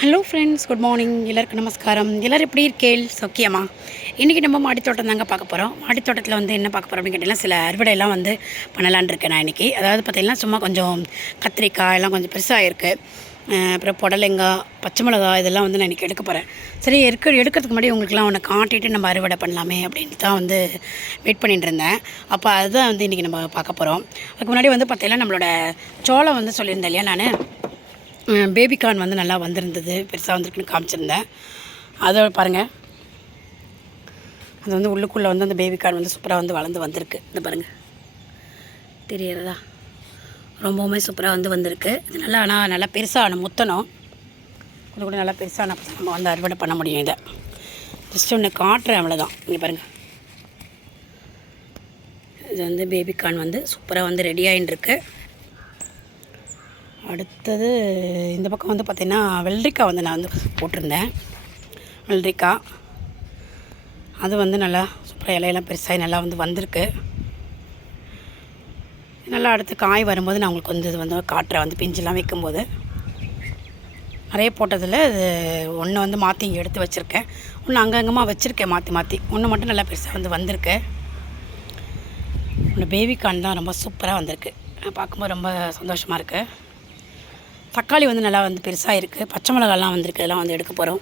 Hello friends good morning எல்லாருக்கும் நமஸ்காரம். எல்லோரும் எப்படி இருக்கேள் சௌக்கியமா? இன்றைக்கி நம்ம மாடித்தோட்டம் தாங்க பார்க்க போகிறோம் மாடித்தோட்டத்தில் வந்து என்ன பார்க்க போகிறோம் அப்படின்னு கேட்டிங்கன்னா சில அறுவடையெல்லாம் வந்து பண்ணலான்னு இருக்கேன் நான் இன்றைக்கி அதாவது பார்த்திங்கன்னா சும்மா கொஞ்சம் கத்திரிக்காய் எல்லாம் கொஞ்சம் பெருசாக இருக்குது அப்புறம் புடலங்காய் பச்சை மிளகா இதெல்லாம் வந்து நான் இன்றைக்கி எடுக்க போகிறேன் சரி எடுக்க எடுக்கிறதுக்கு முன்னாடி உங்களுக்குலாம் ஒன்று காட்டிட்டு நம்ம அறுவடை பண்ணலாமே அப்படின்ட்டு தான் வந்து வெயிட் பண்ணிட்டு இருந்தேன். அப்போ அதுதான் வந்து இன்றைக்கி நம்ம பார்க்க போகிறோம் அதுக்கு முன்னாடி வந்து பார்த்திங்கன்னா நம்மளோட சோளம் வந்து சொல்லியிருந்தேன் இல்லையா நான்? பேபி கார்ன் வந்து நல்லா வந்திருந்தது பெருசாக வந்திருக்குன்னு காமிச்சிருந்தேன். அதை பாருங்கள் அது வந்து உள்ளுக்குள்ளே வந்து அந்த பேபி கார்ன் வந்து சூப்பராக வந்து வளர்ந்து வந்திருக்கு. இந்த பாருங்கள் தெரியறதா? ரொம்பவுமே சூப்பராக வந்து வந்திருக்கு. இது நல்லா ஆனால் நல்லா பெருசாக முத்தணும். கொஞ்சம் கூட நல்லா பெருசான நம்ம வந்து அறுவடை பண்ண முடியும் இதை. ஜஸ்ட் ஒன்று காட்டுறேன் அவ்வளோதான் இங்கே பாருங்கள் இது வந்து பேபி கார்ன் வந்து சூப்பராக வந்து ரெடி ஆகிட்டுருக்கு அடுத்தது இந்த பக்கம் வந்து பார்த்திங்கன்னா வெள்ளரிக்காய் வந்து நான் வந்து போட்டிருந்தேன். வெள்ளரிக்காய். அது வந்து நல்லா சூப்பராக இலையெல்லாம் பெருசாக நல்லா வந்து வந்திருக்கு. நல்லா அடுத்து காய் வரும்போது நான் உங்களுக்கு வந்து இது வந்து காட்டுறேன். வந்து பிஞ்செல்லாம் வைக்கும்போது. நிறைய போட்டதில் இது ஒன்று வந்து மாற்றி இங்கே எடுத்து வச்சுருக்கேன். ஒன்று அங்கங்கமாக வச்சுருக்கேன் மாற்றி மாற்றி ஒன்று மட்டும் நல்லா பெருசாக வந்து வந்திருக்கு. ஒன்று பேபி தான் ரொம்ப சூப்பராக வந்திருக்கு. பார்க்கும்போது ரொம்ப சந்தோஷமாக இருக்குது தக்காளி வந்து நல்லா வந்து பெருசாக இருக்குது பச்சை மிளகாலாம் வந்திருக்கு இதெல்லாம் வந்து எடுக்க போகிறோம்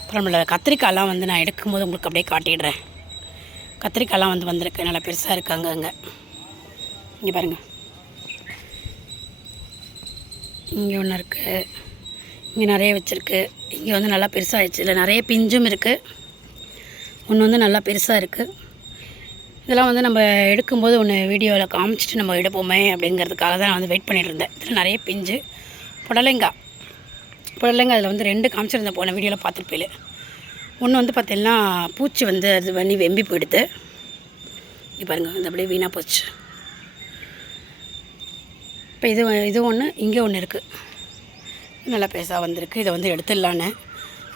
அப்புறம் நம்மளோட கத்திரிக்காயெல்லாம் வந்து நான் எடுக்கும்போது உங்களுக்கு அப்படியே காட்டிடுறேன். கத்திரிக்காயெல்லாம் வந்து வந்திருக்கு. நல்லா பெருசாக இருக்குது அங்கே அங்கே. இங்கே பாருங்கள் இங்கே ஒன்று இருக்குது இங்கே நிறைய வச்சுருக்கு. இங்கே வந்து நல்லா பெருசாகிடுச்சு இல்லை நிறைய பிஞ்சும் இருக்குது ஒன்று வந்து நல்லா பெருசாக இருக்குது இதெல்லாம் வந்து நம்ம எடுக்கும்போது ஒன்று வீடியோவில் காமிச்சிட்டு நம்ம எடுப்போமே அப்படிங்கிறதுக்காக தான் நான் வந்து வெயிட் பண்ணிகிட்டு இருந்தேன். இதில் நிறைய பிஞ்சு. புடலங்காய் புடலங்காய் அதில் வந்து ரெண்டு காமிச்சிருந்தேன் போன வீடியோவில் பார்த்துருப்பேன் ஒன்று வந்து பார்த்தீங்கன்னா பூச்சி வந்து அது பண்ணி வெம்பி போயிடுது. இங்கே பாருங்கள் அது அப்படியே வீணாக போச்சு. இப்போ இது இது ஒன்று இங்கே ஒன்று இருக்குது நல்லா பெருசாக வந்திருக்கு. இதை வந்து எடுத்துடலான்னு.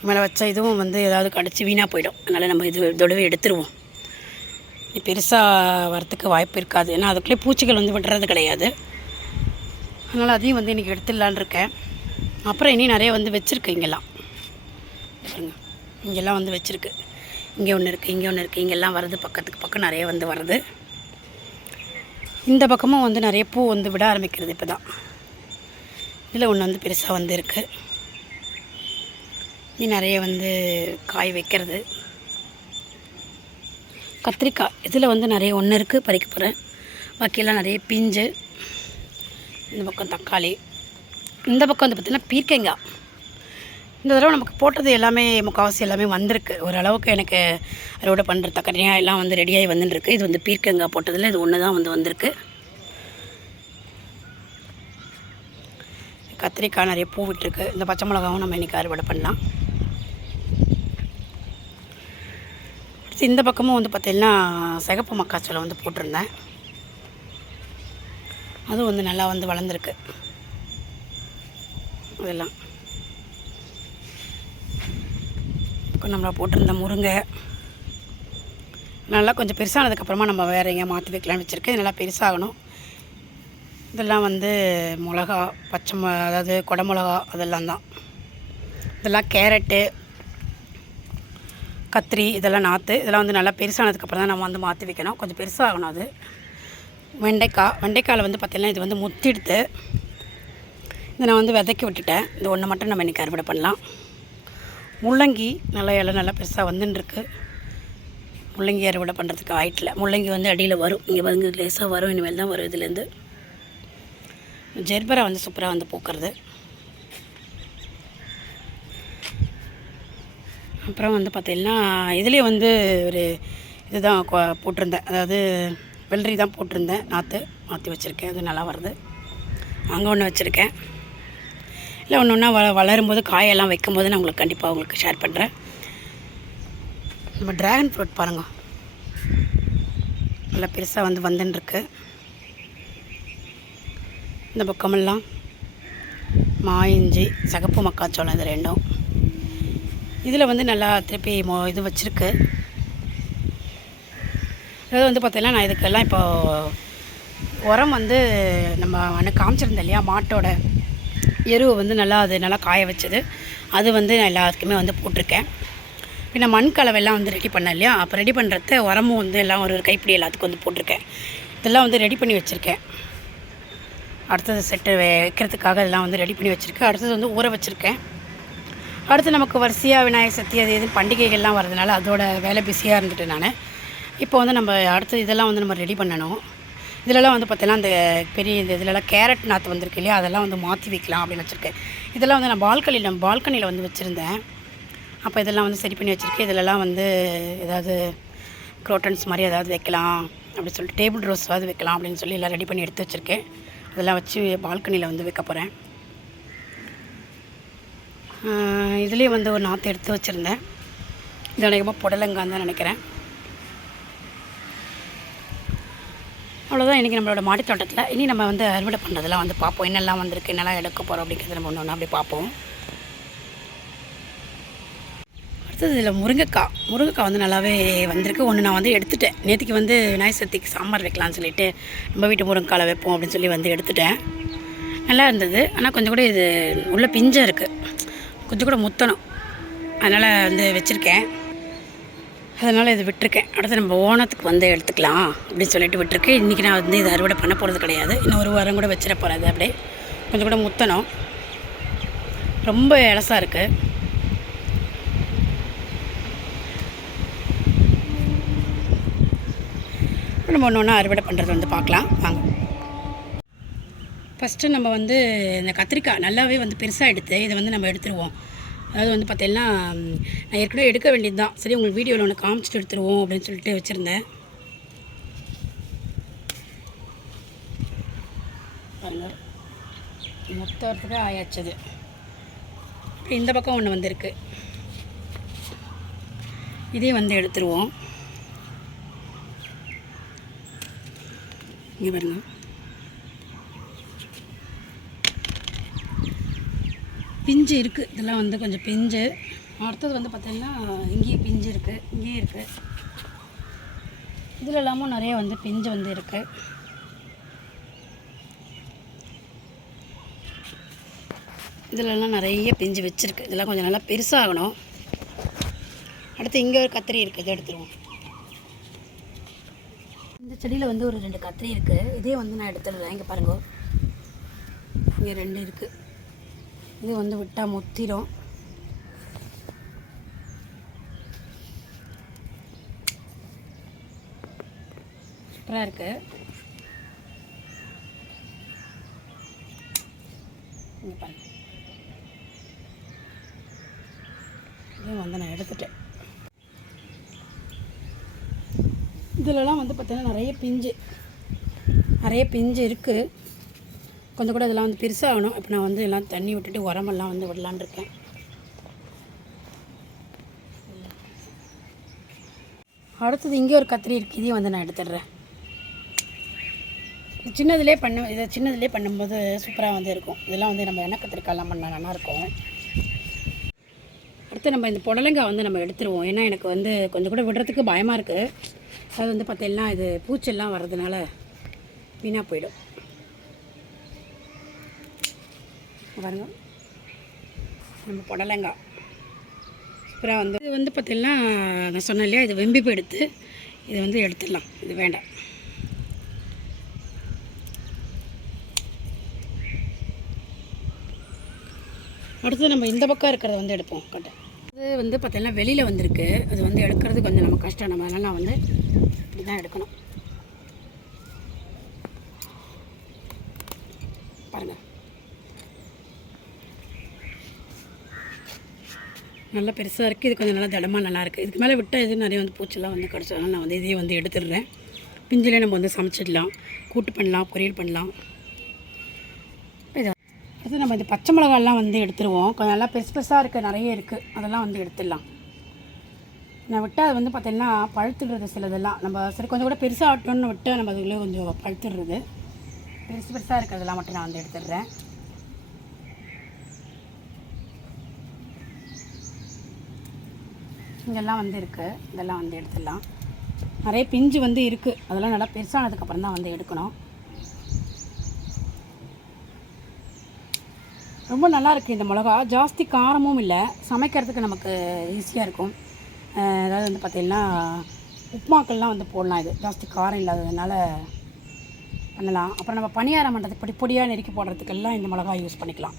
மேலே வச்சா இதுவும் வந்து ஏதாவது கடிச்சு வீணாக போயிடும். அதனால் நம்ம இது இதோடவே எடுத்துருவோம். பெருசாக வரத்துக்கு வாய்ப்பு இருக்காது. ஏன்னா அதுக்குள்ளே பூச்சிகள் வந்து விடுறது கிடையாது. அதனால் அதையும் வந்து இன்றைக்கி எடுத்துடலான்னு இருக்கேன். அப்புறம் இனி நிறைய வந்து வச்சுருக்கு இங்கெல்லாம். பாருங்க. இங்கெல்லாம் வந்து வச்சுருக்கு. இங்கே ஒன்று இருக்குது இங்கே ஒன்று இருக்குது இங்கெல்லாம் வருது பக்கத்துக்கு பக்கம் நிறைய வந்து வருது இந்த பக்கமும் வந்து நிறைய பூ வந்து விட ஆரம்பிக்கிறது இப்போ தான் இதில் ஒன்று வந்து பெருசாக வந்து இருக்குது இனி நிறைய வந்து காய் வைக்கிறது. கத்திரிக்காய் இதில் வந்து நிறைய ஒன்று இருக்குது பறிக்க போகிறேன் பாக்கியெல்லாம் நிறைய பிஞ்சு. இந்த பக்கம் தக்காளி இந்த பக்கம் வந்து பார்த்திங்கன்னா பீர்க்கங்காய். இந்த தடவை நமக்கு போட்டது எல்லாமே முக்கால்வாசி எல்லாமே வந்திருக்கு. ஓரளவுக்கு எனக்கு அறுவடை பண்ணுற தக்கனியாக எல்லாம் வந்து ரெடியாகி வந்துருக்கு இது வந்து பீர்க்கங்காய் போட்டதில் இது ஒன்று தான் வந்து வந்திருக்கு. கத்திரிக்காய் நிறைய பூ விட்டுருக்கு. இந்த பச்சை மிளகாவும் நம்ம இன்றைக்கி அறுவடை பண்ணலாம். இந்த பக்கமும் வந்து பார்த்திங்கன்னா சிகப்பு மக்காச்சோளம் வந்து போட்டிருந்தேன். அதுவும் வந்து நல்லா வந்து வளர்ந்துருக்கு. இதெல்லாம் இப்போ போட்டிருந்த முருங்கை. நல்லா கொஞ்சம் பெருசானதுக்கப்புறமா நம்ம வேறு எங்கேயா மாற்றி வைக்கலாம்னு வச்சுருக்கேன். இது நல்லா பெருசாகணும். இதெல்லாம் வந்து மிளகா பச்சை மொ அதாவது குடமிளகா அதெல்லாம் தான். இதெல்லாம் கேரட்டு கத்திரி இதெல்லாம் நாற்று. இதெல்லாம் வந்து நல்லா பெருசானதுக்கப்புறம் தான் நம்ம வந்து மாற்றி வைக்கணும். கொஞ்சம் பெருசாகணும் அது. வெண்டைக்காய் வெண்டைக்காயில் வந்து பார்த்திங்கன்னா இது வந்து முத்திடுத்து. இதை நான் வந்து விதைக்கி விட்டுட்டேன். இந்த ஒன்று மட்டும் நம்ம இன்றைக்கி அறுவடை பண்ணலாம். முள்ளங்கி நல்லா இலை நல்லா பெருசாக வந்துட்டுருக்கு முள்ளங்கி அறுவடை பண்ணுறதுக்கு ஆயிட்டில் முள்ளங்கி வந்து அடியில் வரும். இங்கே வந்து லேசாக வரும். இனிமேல் தான் வரும் இதுலேருந்து. ஜெர்பரா வந்து சூப்பராக வந்து பூக்கிறது. அப்புறம் வந்து பார்த்திங்கன்னா இதுலேயே வந்து ஒரு இதுதான் போட்டிருந்தேன். அதாவது வெள்ளரி தான் போட்டிருந்தேன். நாற்று மாற்றி வச்சுருக்கேன். அது நல்லா வருது. அங்கே ஒன்று வச்சுருக்கேன். இல்லை ஒன்று ஒன்றா வ வளரும்போது காயெல்லாம் வைக்கும்போது நான் உங்களுக்கு கண்டிப்பாக உங்களுக்கு ஷேர் பண்ணுறேன் நம்ம ட்ராகன் ஃப்ரூட் பாருங்க. நல்லா பெருசாக வந்து வந்துன்னு இந்த பக்கமெல்லாம் மா இஞ்சி சகப்பு மக்காச்சோளம் இது ரெண்டும். இதில் வந்து நல்லா திருப்பி மோ இது வச்சுருக்கு. அதாவது வந்து பார்த்தீங்கன்னா நான் இதுக்கெல்லாம் இப்போ உரம் வந்து நம்ம அன்னைக்கு காமிச்சிருந்தேன் இல்லையா மாட்டோட எருவை வந்து நல்லா அது நல்லா காய வச்சது. அது வந்து நான் எல்லாத்துக்குமே வந்து போட்டிருக்கேன். பின்ன மண் கலவையெல்லாம் வந்து ரெடி பண்ணேன் இல்லையா அப்போ ரெடி பண்ணுறத உரமும் வந்து எல்லாம் ஒரு ஒரு கைப்பிடி எல்லாத்துக்கும் வந்து போட்டிருக்கேன். இதெல்லாம் வந்து ரெடி பண்ணி வச்சுருக்கேன். அடுத்தது செட்டு வைக்கிறதுக்காக இதெல்லாம் வந்து ரெடி பண்ணி வச்சுருக்கேன். அடுத்தது வந்து ஊற வச்சுருக்கேன். அடுத்து நமக்கு வரிசையாக விநாயகர் சதுர்த்தி அது இது பண்டிகைகள்லாம் வரதுனால அதோட வேலை பிஸியாக இருந்துட்டு நான். இப்போ வந்து நம்ம அடுத்து இதெல்லாம் வந்து நம்ம ரெடி பண்ணணும். இதிலலாம் வந்து பார்த்தீங்கன்னா அந்த பெரிய இந்த இதிலலாம் கேரட் நாற்று வந்திருக்கு இல்லையா? அதெல்லாம் வந்து மாற்றி வைக்கலாம் அப்படின்னு வச்சுருக்கேன் இதெல்லாம் வந்து நான் பால்கனியில் நம்ம பால்கனியில் வந்து வச்சுருந்தேன். அப்போ இதெல்லாம் வந்து சரி பண்ணி வச்சுருக்கேன். இதிலலாம் வந்து ஏதாவது க்ரோட்டன்ஸ் மாதிரி ஏதாவது வைக்கலாம் அப்படின்னு சொல்லிட்டு டேபிள் ரோஸாவது வைக்கலாம் அப்படின்னு சொல்லி எல்லாம் ரெடி பண்ணி எடுத்து வச்சுருக்கேன். அதெல்லாம் வச்சு பால்கனியில் வந்து வைக்க போகிறேன் இதுலேயும் வந்து ஒரு நாற்று எடுத்து வச்சுருந்தேன். இது அநேகமாக புடலங்கான்னு தான் நினைக்கிறேன். அவ்வளோதான் இன்றைக்கி நம்மளோட மாடி தோட்டத்தில் இனி நம்ம வந்து அறுவடை பண்ணுறதெல்லாம் வந்து பார்ப்போம். என்னெல்லாம் வந்திருக்கு என்னெல்லாம் எடுக்க போகிறோம் அப்படிங்கிறத நம்ம ஒன்று ஒன்று அப்படி பார்ப்போம். அடுத்தது இதில் முருங்கைக்காய். முருங்கைக்காய் வந்து நல்லாவே வந்திருக்கு. ஒன்று நான் வந்து எடுத்துட்டேன். நேற்றுக்கு வந்து விநாயகர் சதுர்த்திக்கு சாம்பார் வைக்கலாம்னு சொல்லிட்டு நம்ம வீட்டு முருங்கைக்காய் வைப்போம் அப்படின்னு சொல்லி வந்து எடுத்துட்டேன். நல்லா இருந்தது. ஆனால் கொஞ்சம் கூட இது உள்ள பிஞ்சம் இருக்குது கொஞ்சம் கூட முத்தணும். அதனால் வந்து வச்சுருக்கேன். அதனால் இது விட்டுருக்கேன். அடுத்து நம்ம ஓணத்துக்கு வந்து எடுத்துக்கலாம் அப்படின்னு சொல்லிட்டு விட்டுருக்கேன் இன்றைக்கி நான் வந்து இதை அறுவடை பண்ண போகிறது கிடையாது. இன்னும் ஒரு வாரம் கூட வச்சிட போகிறேன் அது அப்படியே. கொஞ்சம் கூட முத்தணும். ரொம்ப இலசாக இருக்குது நம்ம ஒன்று ஒன்றா அறுவடை பண்ணுறது வந்து பார்க்கலாம். வாங்க. ஃபஸ்ட்டு நம்ம வந்து இந்த கத்திரிக்காய் நல்லாவே வந்து பெருசாக எடுத்து இதை வந்து நம்ம எடுத்துருவோம். அதாவது வந்து பார்த்தீங்கன்னா நான் ஏற்கனவே எடுக்க வேண்டியது தான் சரி உங்களுக்கு வீடியோவில் ஒன்று காமிச்சிட்டு எடுத்துருவோம் அப்படின்னு சொல்லிட்டு வச்சுருந்தேன். பாருங்கள் மொத்தத்துக்கு ஆயாச்சது அப்புறம் இந்த பக்கம் ஒன்று வந்திருக்கு. இதையும் வந்து எடுத்துருவோம். இங்கே பாருங்கள் பிஞ்சு இருக்குது இதெல்லாம் வந்து கொஞ்சம் பிஞ்சு. அடுத்தது வந்து பார்த்திங்கன்னா இங்கேயும் பிஞ்சு இருக்குது இங்கேயும் இருக்குது இதில் எல்லாமும் நிறைய வந்து பிஞ்சு வந்து இருக்குது இதிலெல்லாம் நிறைய பிஞ்சு வச்சுருக்கு. இதெல்லாம் கொஞ்சம் நல்லா பெருசாகணும். அடுத்து இங்கே ஒரு கத்திரி இருக்குது இதை எடுத்துருவோம். இந்த செடியில் வந்து ஒரு ரெண்டு கத்திரி இருக்குது இதே வந்து நான் எடுத்துடுறேன். இங்கே பாருங்க. இங்கே ரெண்டு இருக்குது இது வந்து விட்டால் முத்திரும். சூப்பராக இருக்குது இதையும் வந்து நான் எடுத்துட்டேன். இதிலலாம் வந்து பார்த்தீங்கன்னா நிறைய பிஞ்சு. நிறைய பிஞ்சு இருக்குது கொஞ்சம் கூட இதெல்லாம் வந்து பெருசாகணும் இப்போ நான் வந்து எல்லாம் தண்ணி விட்டுட்டு உரமெல்லாம் வந்து விடலான் இருக்கேன். அடுத்தது இங்கே ஒரு கத்திரி இருக்குது இதையும் வந்து நான் எடுத்துடுறேன். சின்னதுலேயே பண்ண இதை சின்னதுலேயே பண்ணும்போது சூப்பராக வந்து இருக்கும். இதெல்லாம் வந்து நம்ம எண்ணெய் கத்திரிக்காயெல்லாம் பண்ணால் நல்லாயிருக்கும் அடுத்து நம்ம இந்த புடலங்காய் வந்து நம்ம எடுத்துருவோம். ஏன்னா எனக்கு வந்து கொஞ்சம் கூட விடுறதுக்கு பயமாக இருக்குது அது வந்து பார்த்தீங்கன்னா இது பூச்செல்லாம் வர்றதுனால வீணாக போயிடும். பாருங்கள் நம்ம புடலங்காய். அப்புறம் வந்து இது வந்து பார்த்திங்கன்னா நான் சொன்னேன் இல்லையா இது வெம்பிப்பு எடுத்து இது வந்து எடுத்துடலாம். இது வேண்டாம். அடுத்து நம்ம இந்த பக்கம் இருக்கிறத வந்து எடுப்போம் கட்டை இது வந்து பார்த்திங்கன்னா வெளியில் வந்திருக்கு. அது வந்து எடுக்கிறது கொஞ்சம் நம்ம கஷ்டம். நம்ம அதனால் வந்து இப்படி தான் எடுக்கணும். பாருங்கள் நல்லா பெருசாக இருக்குது. இது கொஞ்சம் நல்லா திடமாக நல்லாயிருக்கு இதுக்கு மேலே விட்டால் இது நிறைய வந்து பூச்செல்லாம் வந்து கிடச்சதுனால நான் வந்து இதையே வந்து எடுத்துடுறேன். பிஞ்சிலே நம்ம வந்து சமைச்சிடலாம். கூட்டு பண்ணலாம் பொரியல் பண்ணலாம். இது அடுத்து நம்ம இந்த பச்சை மிளகாலாம் வந்து எடுத்துருவோம். கொஞ்சம் நல்லா பெருசு பெருசாக இருக்குது. நிறைய இருக்குது. அதெல்லாம் வந்து எடுத்துடலாம். நான் விட்டால் அது வந்து பார்த்திங்கன்னா பழுத்துடுறது சிலதெல்லாம். நம்ம சரி கொஞ்சம் கூட பெருசாக ஆட்டணும்னு விட்டு நம்ம அதுக்குள்ளே கொஞ்சம் பழுத்துடுறது. பெருசு பெருசாக இருக்கிறதெல்லாம் மட்டும் நான் வந்து எடுத்துடுறேன். இங்கெல்லாம் வந்து இருக்குது இதெல்லாம் வந்து எடுத்துடலாம். நிறைய பிஞ்சு வந்து இருக்குது அதெல்லாம் நல்லா பெருசானதுக்கப்புறம் தான் வந்து எடுக்கணும். ரொம்ப நல்லா இருக்குது இந்த மிளகா. ஜாஸ்தி காரமும் இல்லை. சமைக்கிறதுக்கு நமக்கு ஈஸியாக இருக்கும். அதாவது வந்து பார்த்திங்கன்னா உப்புமாக்கள்லாம் வந்து போடலாம் இது. ஜாஸ்தி காரம் இல்லாததுனால பண்ணலாம். அப்புறம் நம்ம பணியாரம் பண்ணுறதுக்கு பொடி பொடியாக நெருக்கி போடுறதுக்கெல்லாம் இந்த மிளகா யூஸ் பண்ணிக்கலாம்.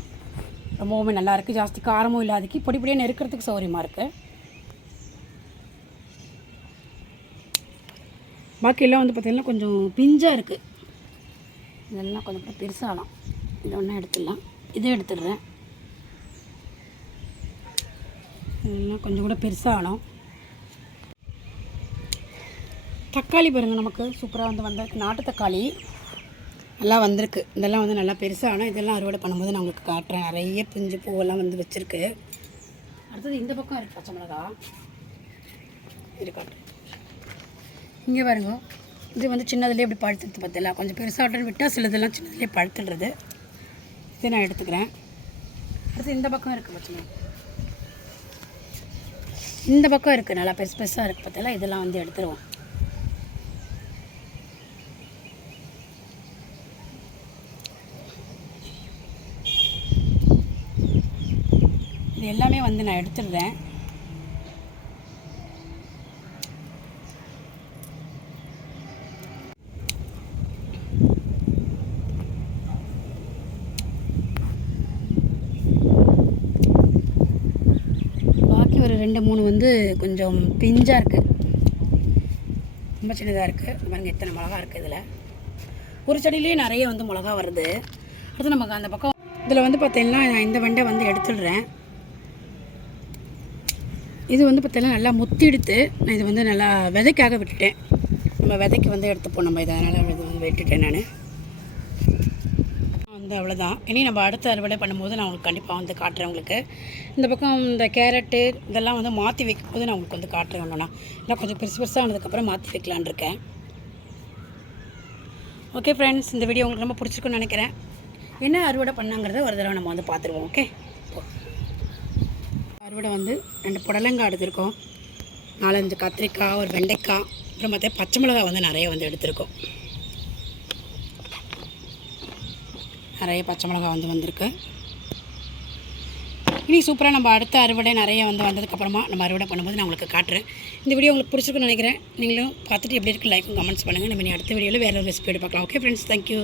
ரொம்பவுமே நல்லாயிருக்கு ஜாஸ்தி காரமும் இல்லாதக்கு பொடி பொடியாக நெருக்கிறதுக்கு சௌகரியமாக இருக்குது பாக்கியெல்லாம் வந்து பார்த்திங்கன்னா கொஞ்சம் பிஞ்சாக இருக்குது இதெல்லாம் கொஞ்சம் கூட பெருசாகலாம். இது ஒன்றா எடுத்துடலாம். இதை எடுத்துடுறேன். இதெல்லாம் கொஞ்சம் கூட பெருசாகணும் தக்காளி பாருங்கள் நமக்கு சூப்பராக வந்து வந்திருக்கு. நாட்டு தக்காளி நல்லா வந்திருக்கு. இதெல்லாம் வந்து நல்லா பெருசாகணும் இதெல்லாம் அறுவடை பண்ணும்போது நான் உங்களுக்கு காட்டுறேன். நிறைய பிஞ்சு பூவெல்லாம் வந்து வச்சுருக்கு. அடுத்தது இந்த பக்கம் இருக்குது பச்சை மிளகா. இது காட்டுறேன் இங்கே பாருங்க. இது வந்து சின்னதுலேயே இப்படி பழுத்துறது பார்த்தல கொஞ்சம் பெருசாகட்டும் விட்டால் சிலதெல்லாம் சின்னதுலேயே பழுத்துடுறது. இதை நான் எடுத்துக்கிறேன். அடுத்து இந்த பக்கம் இருக்குது பச்சை இந்த பக்கம் இருக்குது நல்லா பெருசு பெருசாக இருக்குது பார்த்தல இதெல்லாம் வந்து எடுத்துருவோம். இது எல்லாமே வந்து நான் எடுத்துடுறேன். பாக்கி ஒரு ரெண்டு மூணு வந்து கொஞ்சம் பிஞ்சாக இருக்குது ரொம்ப சின்னதாக இருக்குது பாருங்கள் எத்தனை மிளகா இருக்குது இதில். ஒரு செடியிலேயே நிறைய வந்து மிளகா வருது. அடுத்து நமக்கு அந்த பக்கம் இதில் வந்து பார்த்தீங்கன்னா நான் இந்த வெண்டை வந்து எடுத்துடுறேன். இது வந்து பார்த்தீங்கன்னா நல்லா முத்திடுத்து நான் இது வந்து நல்லா விதைக்காக விட்டுட்டேன். நம்ம விதைக்கு வந்து எடுத்துப்போம். நம்ம இதனால் இது வந்து விட்டுட்டேன் நான். வந்து அவ்வளோதான் இனி நம்ம அடுத்த அறுவடை பண்ணும்போது நான் உங்களுக்கு கண்டிப்பாக வந்து காட்டுறேன் உங்களுக்கு. இந்த பக்கம் இந்த கேரட்டு இதெல்லாம் வந்து மாற்றி வைக்கும்போது நான் உங்களுக்கு வந்து காட்டுறேன் ஒன்றுனா நான் கொஞ்சம் பெருசு பெருசாக ஆனதுக்கப்புறம் மாற்றி வைக்கலான்னு இருக்கேன். ஓகே ஃப்ரெண்ட்ஸ் இந்த வீடியோ உங்களுக்கு ரொம்ப பிடிச்சிருக்குன்னு நினைக்கிறேன். என்ன அறுவடை பண்ணாங்கிறத ஒரு தடவை நம்ம வந்து பார்த்துருவோம் ஓகே அறுவடை வந்து ரெண்டு புடலங்காய் எடுத்திருக்கோம். நாலஞ்சு கத்திரிக்காய் ஒரு வெண்டைக்காய் அப்புறம் பார்த்தா பச்சை மிளகாய் வந்து நிறைய வந்து எடுத்திருக்கோம். நிறைய பச்சை மிளகாய் வந்து வந்திருக்கு. இனி சூப்பராக நம்ம அடுத்த அறுவடை நிறைய வந்து வந்ததுக்கப்புறமா நம்ம அறுவடை பண்ணும்போது நான் உங்களுக்கு காட்டுறேன். இந்த வீடியோ உங்களுக்கு பிடிச்சிருக்குன்னு நினைக்கிறேன். நீங்களும் பார்த்துட்டு எப்படி இருக்குது லைக் கமெண்ட்ஸ் பண்ணுங்கள் நம்ம இனி அடுத்த வீடியோவில் வேறு ஒரு ரெசிபியோடு பார்க்கலாம். Okay friends thank you